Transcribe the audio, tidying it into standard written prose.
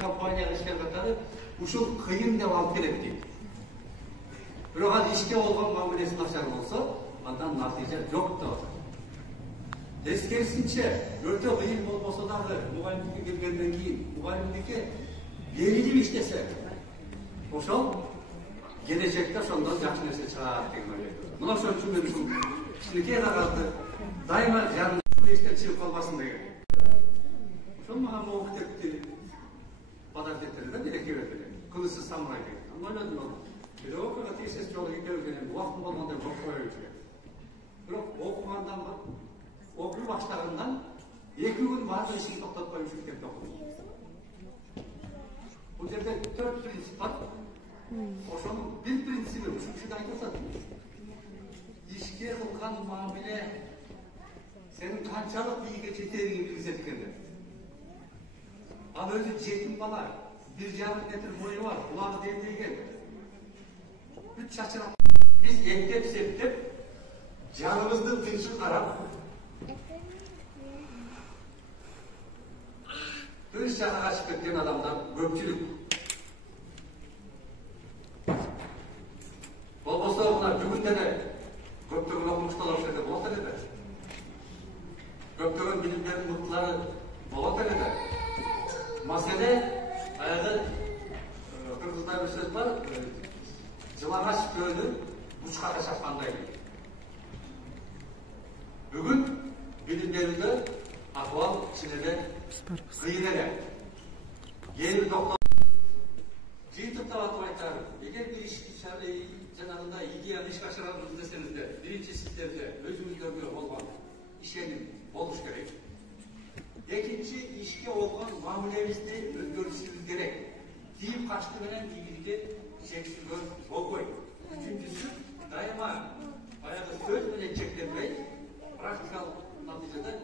компанияга иштеп катары ушул кыйын деп алып келет дейт. Бирок ал ишке болгон мамилеси начар болсо, андан натыйжа жок деп атат. Тескерисинче, өтө кыйын болбосо дагы мугалимдикке келгенден кийин мугалимдикке берилип иштесе, ошол келечекте ошондон жакшы нерсе чыгат деген ой. Мына ошон үчүн мен ушул кичинекей кагазды дайыма жанымда эстен чыгып калбасын деген. Ошол мага могу китепти подождеттерде береке берди. Кылысы самурай деген. Ойлодум, педагогика тезис жолу кеткен убактым болгондо окуп коюш керек. Бирок окугандан окуй баштагандан 2 күн баардык ишин токтотпой ушул китепти окудум. Бул жерде 4 принцип бар. Ошонун бир принциби ушул кишиде айтып атат. Ишке кылган мамиле сенин канчалык бийиге жетерин билгизет экен деп. Ал өзү жетим бала, 1,5 метр бою бар, кулагы демдейген. Бүт чачырап, биз эптеп септеп, жаныбыздын тынчын карап, тыныч жагага чыгып кеткен адамдар көпчүлүк. Болбосо мына бүгүн деле көптөгөн окумуштуулар ошол болот эле. Көптөгөн билим берүү мыктылары болот эле. Маселе аягы кыргызда бир сөз бар, жылаңач көлү бучкакка чапкандай. Бүгүн билим берүүдө акыбал чын эле кыйын эле. Эл токтоп жыйынтыктап атып айтары, эгер бир иш жанагындай идеяны ишке ашырабыз десеңиздер, биринчи сиздерде өзүңүздөргө болгон ишеним болуш керек. Экинчи, ишке болгон мамилебизди өзгөртүшүбүз керек. Тийип качты менен ийгиликти чексиздөө болбойт. Үчүнчүсү, дайыма баягы сөз менен чектелбей, практикалык натыйжада